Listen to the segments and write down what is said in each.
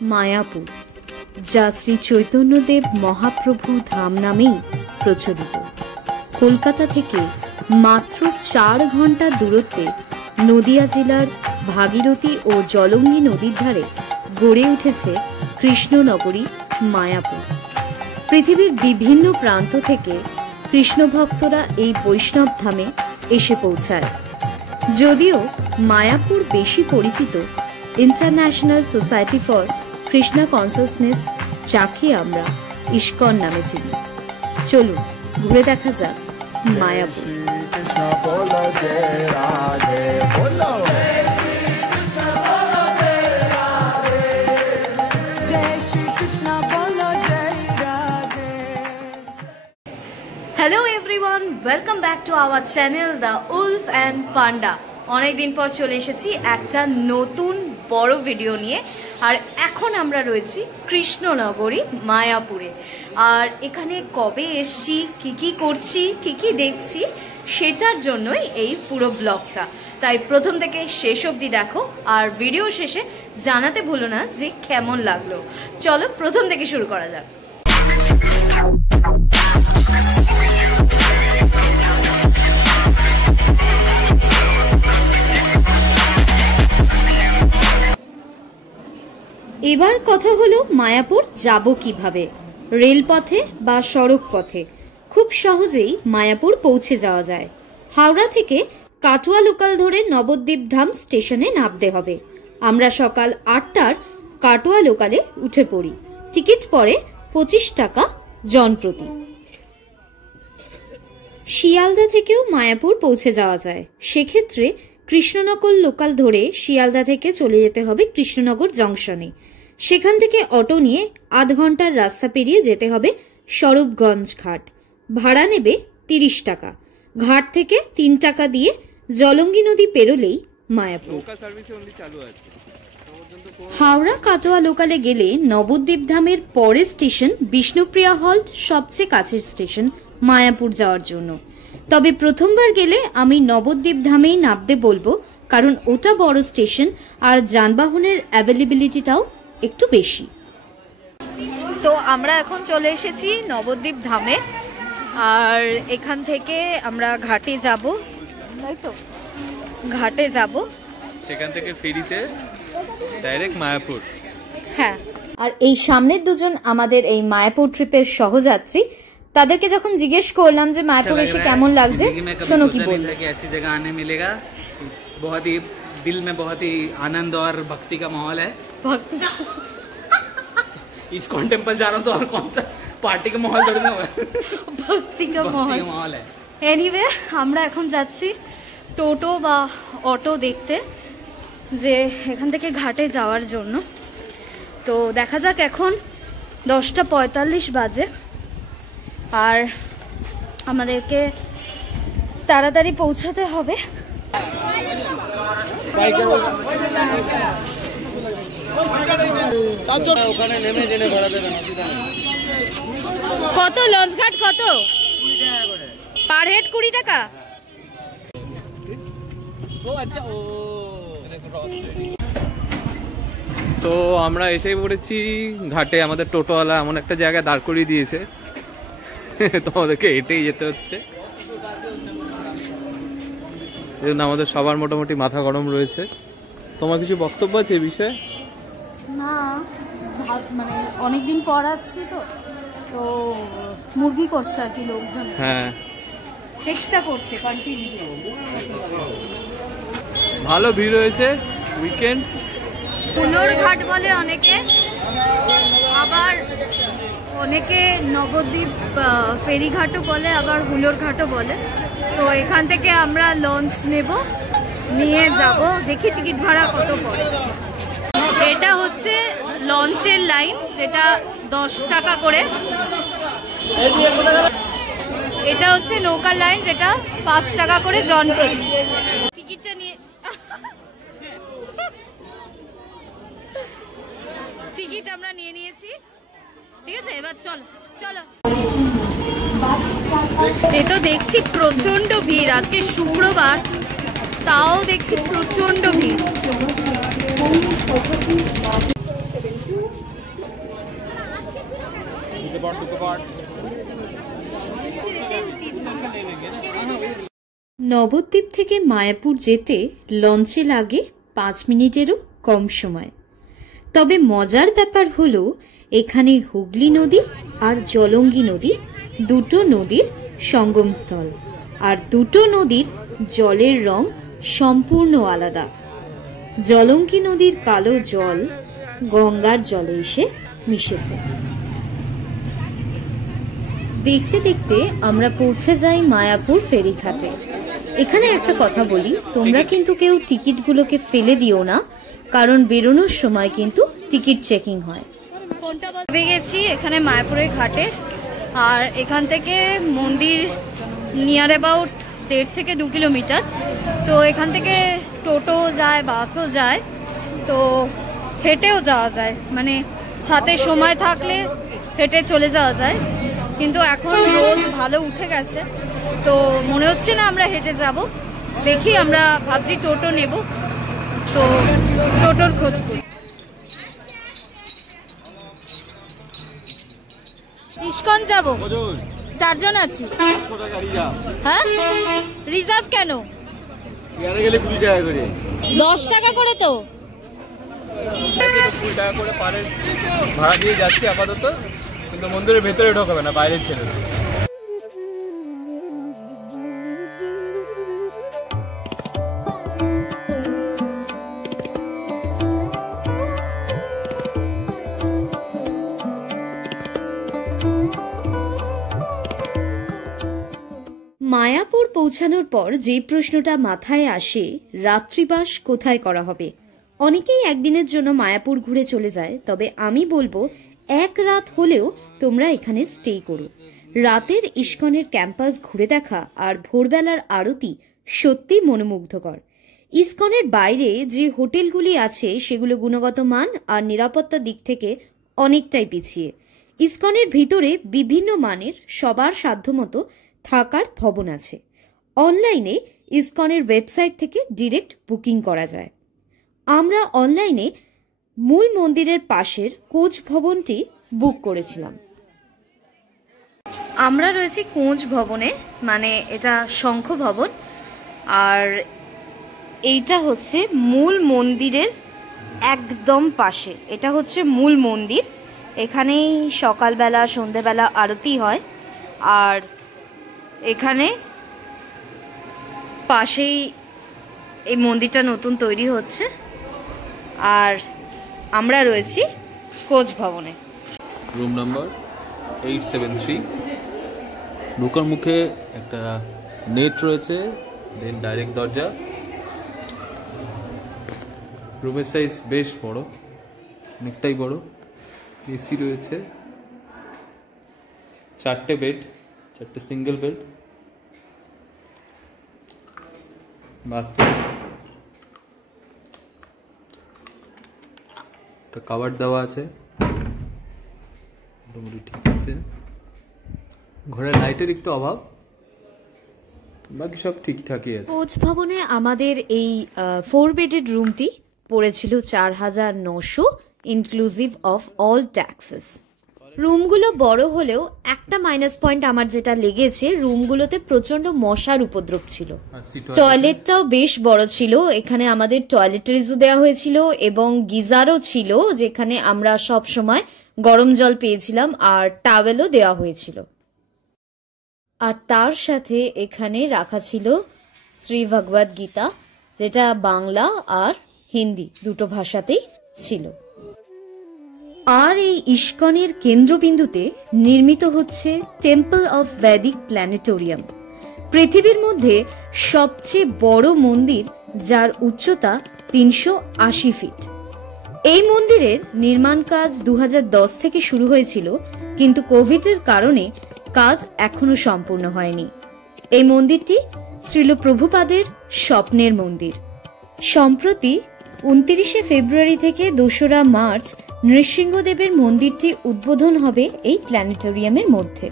মায়াপুর, যা শ্রী চৈতন্যদেব মহাপ্রভু ধাম নামেই প্রচলিত। কলকাতা থেকে মাত্র 4 ঘন্টা দূরত্বে নদিয়া জেলার ভাগীরথী ও জলঙ্গি নদীর ধারে গড়ে উঠেছে কৃষ্ণনগরী মায়াপুর। পৃথিবীর বিভিন্ন প্রান্ত থেকে কৃষ্ণ ভক্তরা এই বৈষ্ণব ধামে এসে পৌঁছায়। যদিও মায়াপুর বেশি পরিচিত international society for Krishna consciousness, যাকে আমরা ইস্কন নামে চিনি। চলুন ঘুরে দেখা যাক Mayapur. Hello everyone, welcome back to our channel the wolf and panda. অনেকদিন পর চলে এসেছি একটা নতুন বড় ভিডিও নিয়ে। আর এখন আমরা রয়েছি কৃষ্ণনগরী মায়াপুরে। আর এখানে কবে এসছি, কি করছি, কি দেখছি, সেটার জন্যই এই পুরো ব্লগটা। তাই প্রথম থেকে শেষ অবধি দেখো, আর ভিডিও শেষে জানাতে ভুলো না যে কেমন লাগলো। চলো প্রথম থেকে শুরু করা যাক। এবার কথা হলো মায়াপুর যাব কিভাবে। রেলপথে বা সড়ক পথে খুব সহজেই মায়াপুর পৌঁছে যাওয়া যায়। হাওড়া থেকে কাটোয়া লোকাল ধরে নবদ্বীপ ধাম স্টেশনে নামতে হবে। আমরা সকাল 8টার কাটোয়া লোকালে উঠে পড়ি। টিকিট পড়ে 25 টাকা জনপ্রতি। শিয়ালদা থেকেও মায়াপুর পৌঁছে যাওয়া যায়। সেক্ষেত্রে কৃষ্ণনগর লোকাল ধরে শিয়ালদা থেকে চলে যেতে হবে কৃষ্ণনগর জংশনে। সেখান থেকে অটো নিয়ে আধ ঘন্টার রাস্তা পেরিয়ে যেতে হবে স্বরূপগঞ্জ ঘাট। ভাড়া নেবে 30 টাকা। ঘাট থেকে 3 টাকা দিয়ে জলঙ্গি নদী পেরোলেই মায়াপুর। হাওড়া কাটোয়া লোকালে গেলে নবদ্বীপ ধামের পরের স্টেশন বিষ্ণুপ্রিয়া হল্ট সবচেয়ে কাছের স্টেশন মায়াপুর যাওয়ার জন্য। তবে প্রথমবার গেলে আমি নবদ্বীপ ধামেই নামতে বলবো, কারণ ওটা বড় স্টেশন আর যানবাহনের অ্যাভেলেবিলিটিটাও একটু বেশি। তো আমরা এখন চলে এসেছি নবদ্বীপ ধামে। আর এখান থেকে আমরা ঘাটে যাব, তাই তো? ঘাটে যাব, সেখান থেকে ফেরিতে ডাইরেক্ট মায়াপুর। হ্যাঁ, আর এই সামনের দুজন আমাদের এই মায়াপুর ট্রিপের সহযাত্রী। তাদেরকে যখন জিজ্ঞেস করলাম যে মায়াপুর এসে কেমন লাগছে, শোনো কি বলল। ऐसी जगह आने मिलेगा, बहुत ही दिल में बहुत ही आनंद और भक्ति का माहौल है। भक्ति इस्कॉन टेम्पल जा रहा हूँ तो और कौन सा पार्टी का माहौल थोड़ी ना होगा, भक्ति का माहौल है। एनीवे, আমরা এখন যাচ্ছি টোটো বা অটো দেখতে, যে এখান থেকে ঘাটে যাওয়ার জন্য। তো দেখা যাক, এখন 10:45 বাজে। আর আমাদেরকে তাড়াতাড়ি পৌঁছাতে হবে। কত লঞ্চ ঘাট, কত পার হেড? 20 টাকা। তো আমরা এসেই পড়েছি ঘাটে। আমাদের টোটোওয়ালা এমন একটা জায়গায় দাঁড় করিয়ে দিয়েছে, তোমাদেরকে হেঁটেই যেতে হচ্ছে। আমাদের সবার মোটামুটি মাথা গরম রয়েছে। তোমার কিছু বক্তব্য আছে এই বিষয়ে? না, মানে অনেকদিন পর আসছি তো মুরগি করছে আর কি লোকজন। হ্যাঁ, চেষ্টা করছে কন্টিনিউ। ভালো ভিড় হয়েছে উইকেন্ড। হুলোর ঘাট বলে অনেকে, আবার অনেকে নবদ্বীপ ফেরিঘাটও বলে, আবার হুলোর ঘাটও বলে। তো এখান থেকে আমরা লঞ্চ নেব, নিয়ে যাব, দেখি টিকিট ভাড়া কত পড়ে। এটা হচ্ছে লঞ্চের লাইন, যেটা 10 টাকা করে। এটা হচ্ছে নৌকার লাইন, যেটা 5 টাকা করে জনপ্রতি। টিকিটটা নিয়ে টিকিট আমরা নিয়ে নিয়েছি, ঠিক আছে? এবার চলো। এ তো দেখছি প্রচন্ড ভিড়, আজকে শুক্রবার, তাও দেখছি প্রচন্ড ভিড়। নবদ্বীপ থেকে মায়াপুর যেতে লঞ্চে লাগে 5 মিনিটেরও কম সময়। তবে মজার ব্যাপার হলো এখানে হুগলি নদী আর জলঙ্গি নদী দুটো নদীর সঙ্গমস্থল, আর দুটো নদীর জলের রং সম্পূর্ণ আলাদা। জলঙ্গি নদীর কালো জল গঙ্গার জলে এসে মিশেছে। দেখতে দেখতে আমরা পৌঁছে যাই মায়াপুর ফেরিঘাটে। এখানে একটা কথা বলি, তোমরা কিন্তু কেউ টিকিটগুলোকে ফেলে দিও না, কারণ বেরোনোর সময় কিন্তু টিকিট চেকিং হয়। ভেবে গেছি এখানে মায়াপুরের ঘাটে, আর এখান থেকে মন্দির নিয়ার অ্যাবাউট 1.5 থেকে 2 কিলোমিটার। তো এখান থেকে টোটো যায়, বাসও যায়, তো হেঁটেও যাওয়া যায়, মানে হাতে সময় থাকলে হেঁটে চলে যাওয়া যায়। কিন্তু এখন রোদ ভালো উঠে গেছে, তো মনে হচ্ছে না আমরা হেঁটে যাব। দেখি, আমরা ভাবছি টোটো নেব, তো টোটোর খোঁজ করি। ইস্কন যাব, 4 জন আছি। হ্যাঁ, রিজার্ভ কেন? 10 টাকা করে তো। 20 টাকা করে পারে ভাড়া দিয়ে যাচ্ছি আপাতত, কিন্তু মন্দিরের ভেতরে ঢোকাবে না, বাইরে ছেড়ে দেবে। মায়াপুর পৌঁছানোর পর যে প্রশ্নটা মাথায় আসে, রাত্রিবাস কোথায় করা হবে। অনেকেই একদিনের জন্য মায়াপুর ঘুরে চলে যায়, তবে আমি বলবো 1 রাত হলেও তোমরা এখানে স্টে করো। রাতের ইস্কনের ক্যাম্পাস ঘুরে দেখা আর ভোরবেলার আরতি সত্যি মনোমুগ্ধকর। ইস্কনের বাইরে যে হোটেলগুলি আছে সেগুলো গুণগত মান আর নিরাপত্তার দিক থেকে অনেকটাই পিছিয়ে। ইস্কনের ভিতরে বিভিন্ন মানের সবার সাধ্যমতো থাকার ভবন আছে। অনলাইনে ইস্কনের ওয়েবসাইট থেকে ডিরেক্ট বুকিং করা যায়। আমরা অনলাইনে মূল মন্দিরের পাশের কোচ ভবনটি বুক করেছিলাম। আমরা রয়েছি কোচ ভবনে, মানে এটা শঙ্খ ভবন, আর এইটা হচ্ছে মূল মন্দিরের একদম পাশে। এটা হচ্ছে মূল মন্দির, এখানেই সকালবেলা সন্ধেবেলা আরতি হয়, আর এখানে পাশেই এই মন্দিরটা নতুন তৈরি হচ্ছে। আর আমরা রয়েছি কোচ ভবনে। Room number 873। ঢোকার মুখে একটা নেট রয়েছে, দেন ডাইরেক্ট দরজা। রুমের সাইজ বেশ বড়, অনেকটাই বড়। এসি রয়েছে, 4টে বেড, 4টে সিঙ্গেল বেড, বাথরুম, একটা কাভার দেওয়া আছে, মোটামুটি ঠিক আছে। ঘরে লাইটের একটু অভাব, বাকি সব ঠিকঠাকই আছে। কোচ ভবনে আমাদের এই 4 বেডেড রুমটি পড়েছিল 4,900 ইনক্লুসিভ অফ অল ট্যাক্সেস। রুমগুলো বড় হলেও একটা মাইনাস পয়েন্ট আমার যেটা লেগেছে, রুমগুলোতে প্রচন্ড মশার উপদ্রব ছিল। টয়লেটটাও বেশ বড় ছিল, এখানে আমাদের টয়লেটারিজও দেওয়া হয়েছিল এবং গিজারও ছিল, যেখানে আমরা সব সময় গরম জল পেয়েছিলাম, আর টাওয়েলও দেওয়া হয়েছিল। আর তার সাথে এখানে রাখা ছিল শ্রী ভগবদ গীতা, যেটা বাংলা আর হিন্দি দুটো ভাষাতেই ছিল। আর এই ইস্কনের কেন্দ্রবিন্দুতে নির্মিত হচ্ছে টেম্পল অফ ভেদিক প্ল্যানেটোরিয়াম, পৃথিবীর মধ্যে সবচেয়ে বড় মন্দির, যার উচ্চতা 380 ফিট। এই মন্দিরের নির্মাণ কাজ 2010 থেকে শুরু হয়েছিল, কিন্তু কোভিডের কারণে কাজ এখনো সম্পূর্ণ হয়নি। এই মন্দিরটি শ্রীল প্রভুপাদের স্বপ্নের মন্দির। সম্প্রতি 29শে ফেব্রুয়ারি থেকে 2রা মার্চ নৃসিংহদেবের মন্দিরটি উদ্বোধন হবে এই প্ল্যানেটোরিয়ামের মধ্যে।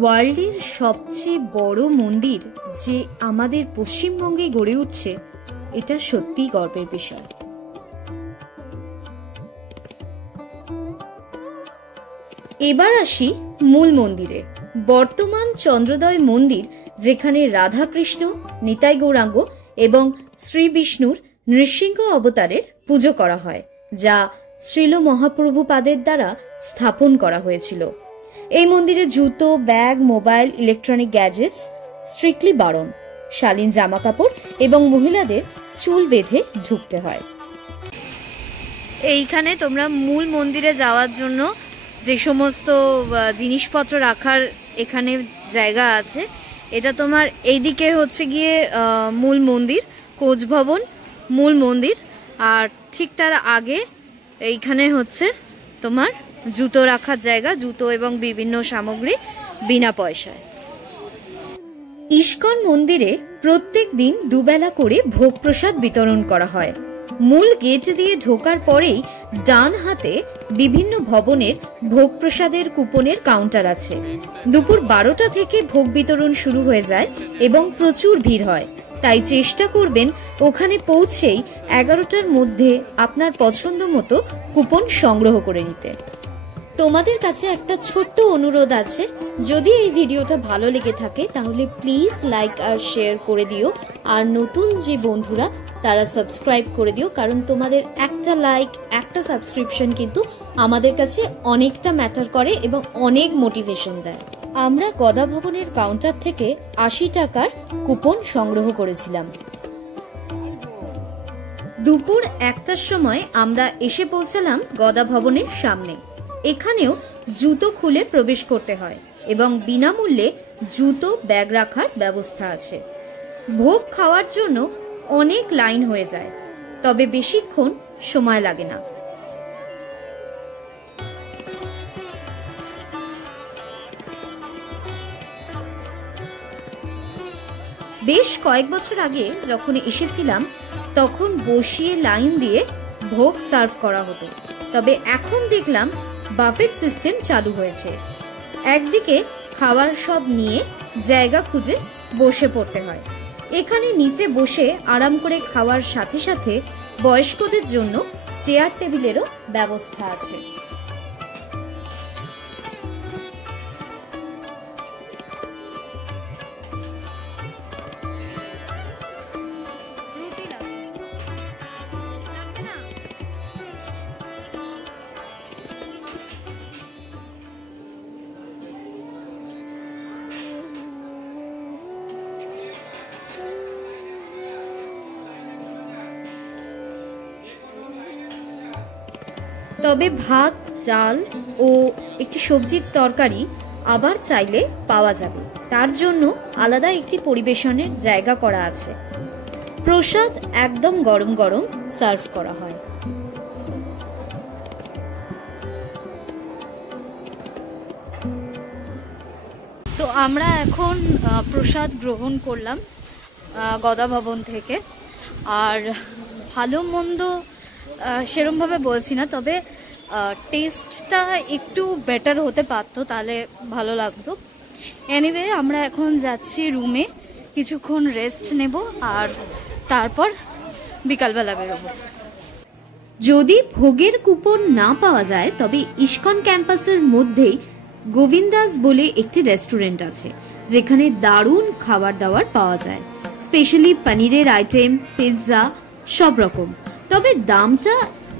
ওয়ার্ল্ডের সবচেয়ে বড় মন্দির যে আমাদের পশ্চিমবঙ্গে গড়ে উঠছে, এটা সত্যিই গর্বের বিষয়। এবার আসি মূল মন্দিরে। বর্তমান চন্দ্রোদয় মন্দির, যেখানে রাধাকৃষ্ণ, নিতাই গৌরাঙ্গ এবং শ্রী বিষ্ণুর নৃসিংহ অবতারের পুজো করা হয়, যা শ্রীল মহাপ্রভুপাদের দ্বারা স্থাপন করা হয়েছিল। এই মন্দিরে জুতো, bag, mobile, electronic gadgets strictly বারণ। শালীন জামা কাপড় এবং মহিলাদের চুল বেঁধে ঢুকতে হয়। এইখানে তোমরা মূল মন্দিরে যাওয়ার জন্য যে সমস্ত জিনিসপত্র রাখার এখানে জায়গা আছে, এটা তোমার এইদিকে হচ্ছে গিয়ে মূল মন্দির, কোচ ভবন, মূল মন্দির, আর ঠিক তার আগে এইখানে হচ্ছে তোমার জুতো রাখার জায়গা, জুতো এবং বিভিন্ন সামগ্রী বিনা পয়সায়। ইস্কন মন্দিরে প্রত্যেক দিন দুবেলা করে ভোগ প্রসাদ বিতরণ করা হয়। মূল গেট দিয়ে ঢোকার পরেই ডান হাতে বিভিন্ন ভবনের ভোগ প্রসাদের কুপনের কাউন্টার আছে। দুপুর 12টা থেকে ভোগ বিতরণ শুরু হয়ে যায় এবং প্রচুর ভিড় হয়, তাই চেষ্টা করবেন ওখানে পৌঁছেই 11টার মধ্যে আপনার পছন্দ মতো কুপন সংগ্রহ করে নিতে। তোমাদের কাছে একটা ছোট্ট অনুরোধ আছে, যদি এই ভিডিওটা ভালো লেগে থাকে তাহলে প্লিজ লাইক আর শেয়ার করে দিও, আর নতুন যে বন্ধুরা তারা সাবস্ক্রাইব করে দিও, কারণ তোমাদের একটা লাইক, একটা সাবস্ক্রিপশন কিন্তু আমাদের কাছে অনেকটা ম্যাটার করে এবং অনেক মোটিভেশন দেয়। আমরা গদা ভবনের কাউন্টার থেকে 80 টাকার কুপন সংগ্রহ করেছিলাম। দুপুর 1টার সময় আমরা এসে পৌঁছালাম গদা ভবনের সামনে। এখানেও জুতো খুলে প্রবেশ করতে হয় এবং বিনামূল্যে জুতো, ব্যাগ রাখার ব্যবস্থা আছে। ভোগ খাওয়ার জন্য অনেক লাইন হয়ে যায়, তবে বেশিক্ষণ সময় লাগে না। বেশ কয়েক বছর আগে যখন এসেছিলাম তখন বসিয়ে লাইন দিয়ে ভোগ সার্ভ করা হতো, তবে এখন দেখলাম বাফেট সিস্টেম চালু হয়েছে। একদিকে খাবার সব নিয়ে জায়গা খুঁজে বসে পড়তে হয়। এখানে নিচে বসে আরাম করে খাওয়ার সাথে সাথে বয়স্কদের জন্য চেয়ার টেবিলেরও ব্যবস্থা আছে। তবে ভাত, ডাল ও একটি সবজির তরকারি আবার চাইলে পাওয়া যাবে, তার জন্য আলাদা একটি পরিবেশনের জায়গা করা আছে। প্রসাদ একদম গরম গরম সার্ভ করা হয়। তো আমরা এখন প্রসাদ গ্রহণ করলাম গদা ভবন থেকে, আর ভালো মন্দ সেরমভাবে বলছি না, তবে টেস্টটা একটু বেটার হতে পারতো, তাহলে ভালো লাগতো। এনিওয়ে আমরা এখন যাচ্ছি রুমে, কিছুক্ষণ রেস্ট নেব আর তারপর বিকালবেলা বেরোবো। যদি ভোগের কুপন না পাওয়া যায় তবে ইস্কন ক্যাম্পাসের মধ্যেই গোবিন্দাস বলে একটি রেস্টুরেন্ট আছে, যেখানে দারুণ খাবার দাবার পাওয়া যায়, স্পেশালি পনিরের আইটেম, পিৎজা, সব রকম। তবে দামটা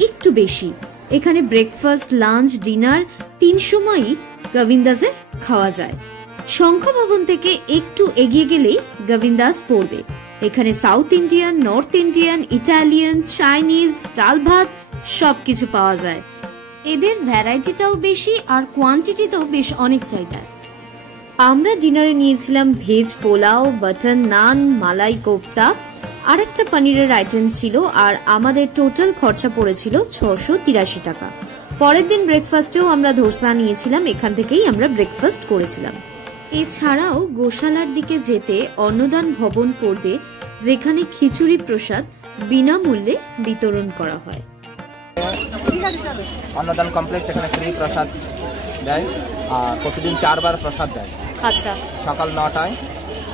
একটু বেশি। এখানে ব্রেকফাস্ট, লাঞ্চ, ডিনার 3 সময়ই গোবিন্দাসে খাওয়া যায়। শঙ্খ ভবন থেকে একটু এগিয়ে গেলেই গোবিন্দাস পড়বে। এখানে south Indian, north Indian, Italian, Chinese, ডাল ভাত সবকিছু পাওয়া যায়। এদের ভ্যারাইটিটাও বেশি আর কোয়ান্টিটিতেও বেশ অনেকটাই দেয়। আমরা ডিনারে নিয়েছিলাম ভেজ পোলাও, বাটার নান, মালাই কোফতা, আর একটা পনিরের আইটেম ছিল, আর আমাদের টোটাল খরচা পড়েছিল 683 টাকা। পরের দিন ব্রেকফাস্টেও আমরা ধোসা নিয়েছিলাম, এখান থেকেই আমরা ব্রেকফাস্ট করেছিলাম। এছাড়াও গোশালার দিকে যেতে অন্নদান ভবন পড়বে, যেখানে খিচুড়ি প্রসাদ বিনামূল্যে বিতরণ করা হয়। অন্নদান কমপ্লেক্স এখানে ফ্রি প্রসাদ দেয়, আর প্রতিদিন 4 বার প্রসাদ দেয়। আচ্ছা, সকাল 9টায়,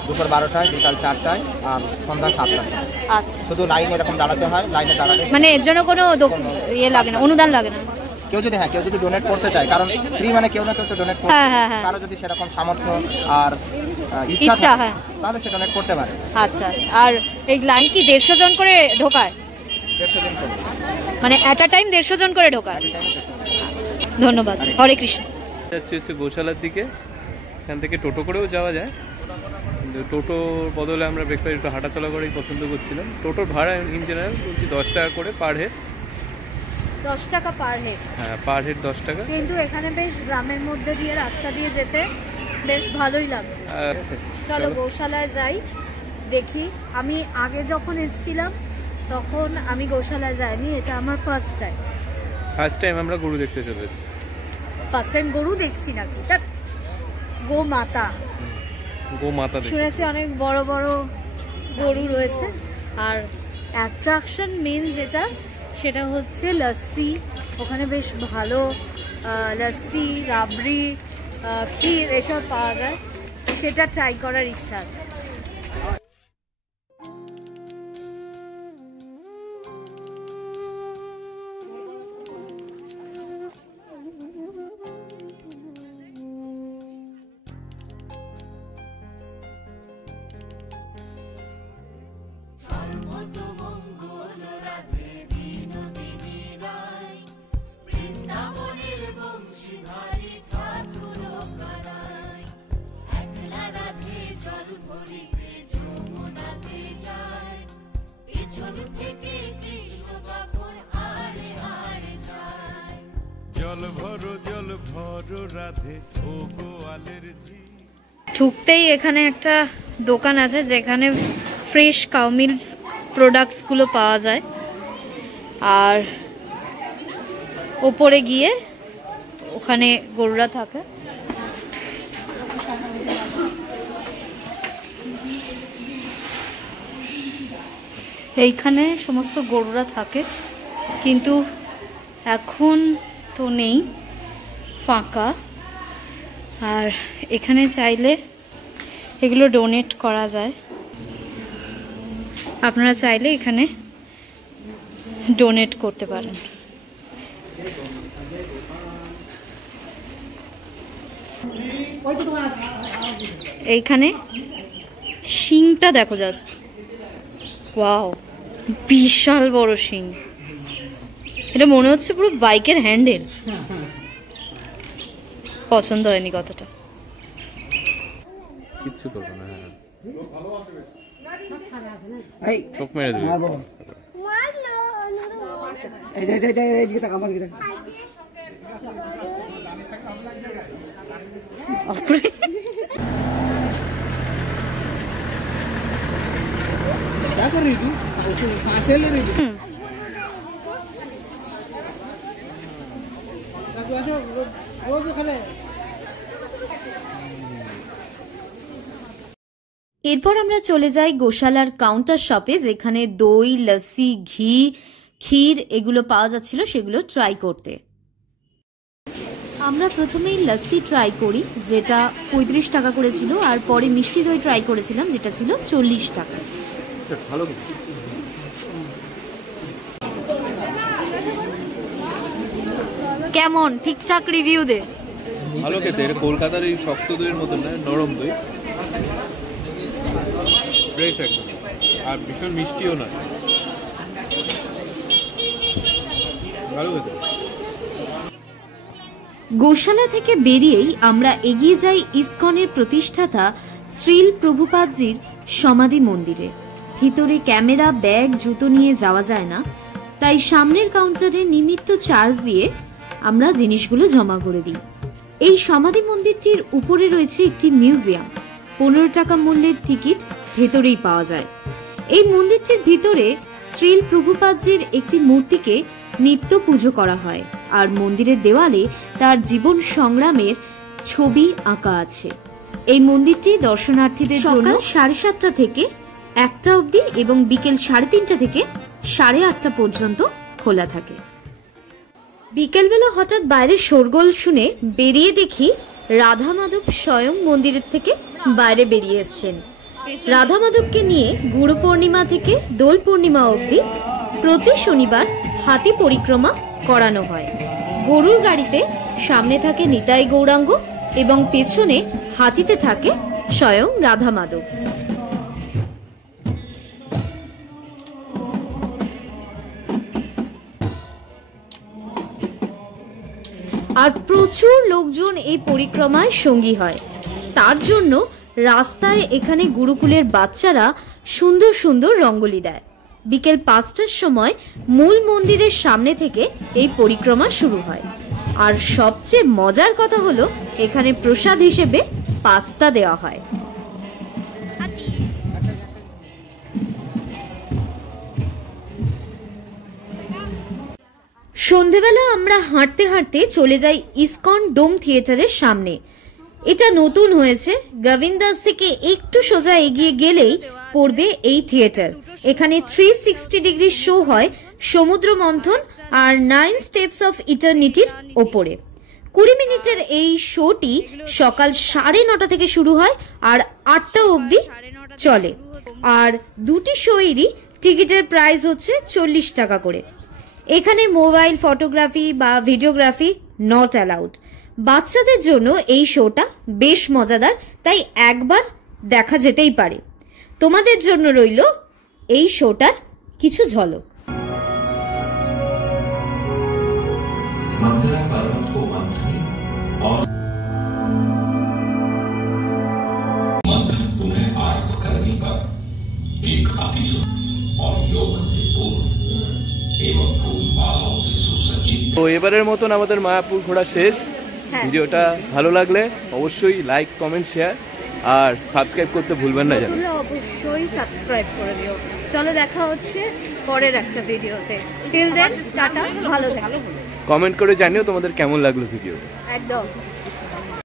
দুপুর 12টায়, বিকাল 4টায় আর সন্ধ্যা 7টায়। আচ্ছা, শুধু লাইনে এরকম দাঁড়াতে হয়, লাইনে দাঁড়াতে মানে এর জন্য কোনো ইয়ে লাগে না, অনুদান লাগে না? কেউ যদি ডোনেট করতে চায়, কারণ ফ্রি মানে কেউ না কেউ তো ডোনেট করবে, কারো যদি সেরকম সামর্থ্য আর ইচ্ছা হয় তাহলে সে ডোনেট করতে পারে। আচ্ছা, আর এই লাইন কি 150 জন করে ঢোকায়? 150 জন করে, মানে এট আ টাইম 150 জন করে ঢোকায়। ধন্যবাদ, হরে কৃষ্ণ। যাচ্ছি হচ্ছে গোশালার দিকে, এখান থেকে টোটো করেও যাওয়া যায়, কিন্তু টোটোর বদলে আমরা ব্রেকফাস্ট একটু হাঁটাচলা করেই পছন্দ করছিলাম। টোটোর ভাড়া ইন জেনারেল বলছি 10 টাকা করে পার হেড। 10 টাকা পার হেড? হ্যাঁ, পার হেড 10 টাকা। কিন্তু এখানে বেশ গ্রামের মধ্যে দিয়ে রাস্তা দিয়ে যেতে বেশ ভালোই লাগছে। চলো গোশালায় যাই, দেখি। আমি আগে যখন এসেছিলাম তখন আমি গোশালায় যাইনি, এটা আমার ফার্স্ট টাইম আমরা গরু দেখতে চলেছি। ফার্স্ট টাইম গরু দেখছি নাকি? গোমাতা শুনেছি অনেক বড় বড় গরু রয়েছে, আর অ্যাট্রাকশন মেন যেটা সেটা হচ্ছে লস্যি। ওখানে বেশ ভালো লস্যি, রাবড়ি, ক্ষীর এসব পাওয়া যায়, সেটা ট্রাই করার ইচ্ছা আছে। ঢুকতেই এখানে একটা দোকান আছে যেখানে ফ্রেশ কাউ মিল্ক প্রোডাক্টসগুলো পাওয়া যায়, আর ওপরে গিয়ে ওখানে গরুরা থাকে। এইখানে সমস্ত গরুরা থাকে, কিন্তু এখন তো নেই, ফাঁকা। আর এখানে চাইলে এগুলো ডোনেট করা যায়, আপনারা চাইলে এখানে ডোনেট করতে পারেন। এইখানে শিংটা দেখো জাস্ট, ওয়াও, বিশাল বড় শিং। এটা মনে হচ্ছে পুরো বাইকের হ্যান্ডেল। পছন্দ হয়নি কতটা। কিচ্ছু করবো না, চোখ মেরে দেবে। এরপর আমরা চলে যাই গোশালার কাউন্টার শপে, যেখানে দই, লস্যি, ঘি, ক্ষীর এগুলো পাওয়া যাচ্ছিল, সেগুলো ট্রাই করতে। আমরা প্রথমেই লস্যি ট্রাই করি, যেটা 35 টাকা করে ছিল, আর পরে মিষ্টি দই ট্রাই করেছিলাম, যেটা ছিল 40 টাকা। কেমন, ঠিকঠাক রিভিউ দে। ভালো খেতে, এটা কলকাতার এই শক্ত দইয়ের মতন না, নরম দই, ফ্রেশ একদম, আর ভীষণ মিষ্টিও নয়, ভালো খেতে। গোশালা থেকে বেরিয়েই আমরা এগিয়ে যাই ইসকনের প্রতিষ্ঠাতা শ্রীল প্রভুপাদজির সমাধি মন্দিরে। ভিতরে ক্যামেরা, ব্যাগ, জুতো নিয়ে যাওয়া যায় না, তাই সামনের কাউন্টারে নিমিত্ত চার্জ দিয়ে আমরা জিনিসগুলো জমা করে দিই। এই সমাধি মন্দিরটির উপরে রয়েছে একটি মিউজিয়াম, 15 টাকা মূল্যের টিকিট ভেতরেই পাওয়া যায়। এই মন্দিরটির ভিতরে শ্রীল প্রভুপাদজির একটি মূর্তিকে নিত্য পুজো করা হয়, আর মন্দিরের দেওয়ালে তার জীবন সংগ্রামের ছবি আঁকা আছে। এই মন্দিরটি দর্শনার্থীদের জন্য 7:30 থেকে 1টা অবধি এবং বিকেল 3:30 থেকে 8:30 পর্যন্ত খোলা থাকে। বিকেলবেলা হঠাৎ বাইরে শোরগোল শুনে বেরিয়ে দেখি রাধা মাধব স্বয়ং মন্দিরের থেকে বাইরে বেরিয়ে এসেছেন। রাধা মাধবকে নিয়ে গুরু পূর্ণিমা থেকে দোল পূর্ণিমা অবধি প্রতি শনিবার হাতি পরিক্রমা করানো হয়। গরুর গাড়িতে সামনে থাকে নিতাই গৌরাঙ্গ এবং পেছনে হাতিতে থাকে স্বয়ং রাধা মাধব। আর প্রচুর লোকজন এই পরিক্রমায় সঙ্গী হয়। তার জন্য রাস্তায় এখানে গুরুকুলের বাচ্চারা সুন্দর সুন্দর রঙ্গোলি দেয়। বিকেল 5টার সময় মূল মন্দিরের সামনে থেকে এই পরিক্রমা শুরু হয়। আর সবচেয়ে মজার কথা হলো এখানে প্রসাদ হিসেবে পাস্তা দেওয়া হয়। সন্ধেবেলা আমরা হাঁটতে হাঁটতে চলে যাই ইসকন ডোম থিয়েটারের সামনে। এটা নতুন হয়েছে। গোবিন্দাস থেকে একটু সোজা এগিয়ে গেলেই পড়বে এই থিয়েটার। এখানে 360 ডিগ্রি শো হয় সমুদ্র মন্থন আর 9 স্টেপস অফ ইটারনিটির ওপরে। 20 মিনিটের এই শোটি সকাল 9:30 থেকে শুরু হয় আর 8টা অবধি চলে। আর দুটি শোয়েরই টিকিটের প্রাইস হচ্ছে 40 টাকা করে। এখানে মোবাইল ফটোগ্রাফি বা ভিডিওগ্রাফি নট অ্যালাউড। বাচ্চাদের জন্য এই শোটা বেশ মজাদার, তাই একবার দেখা যেতেই পারে। তোমাদের জন্য রইল এই শোটার কিছু ঝলক। मंथरा पर्वत को मंथने और मंथन तुम्हें आरंभ करने पर एक अति और यौवन से पूर्ण एवं फूल मालाओं से सुसज्जित। তো এবারের মতন আমাদের মায়াপুর ঘোরা শেষ। ভিডিওটা ভালো লাগলে অবশ্যই লাইক, কমেন্ট, শেয়ার আর সাবস্ক্রাইব করতে ভুলবেন না যেন। অবশ্যই সাবস্ক্রাইব করে দিও। চলো দেখা হচ্ছে পরের একটা ভিডিওতে। টিল দেন টাটা, ভালো থেকো। কমেন্ট করে জানিও তোমাদের কেমন লাগলো ভিডিও। একদম।